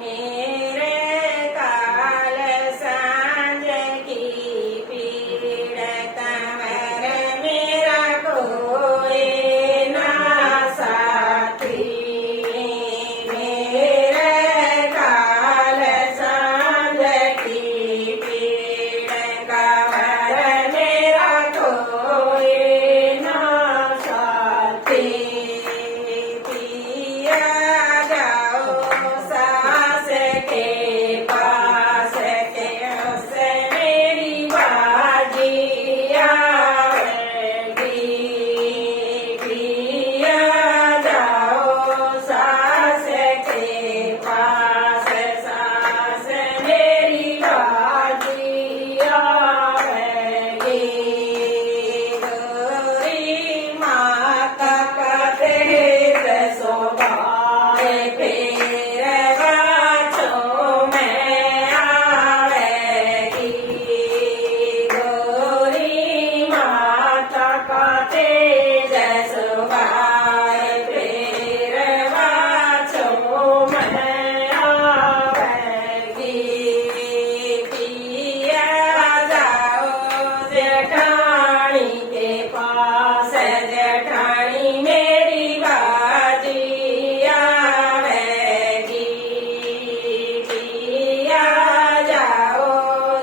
मेरे काल सांझ की पीड़ तंवर मेरा कोई ना साथी मेरे काल सांझ की पीड़ तंवर मेरा कोई ना साथी पिया जाओ सास के पास के उससे मेरी बाजी आएगी पिया जाओ सास के पास सास मेरी बाजी आएगी गोरी माता का तेज स्वभाव फिर बाछों में आवेगी गोरी माता का तेज स्वभाव फिर बाछों में आवेगी पिया जाओ जेठानी के पास जेठानी मेरी बाजी आवेगी पिया जाओ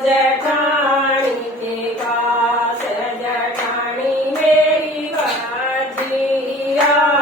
जेठानी के पास जेठानी मेरी बाजी आवेगी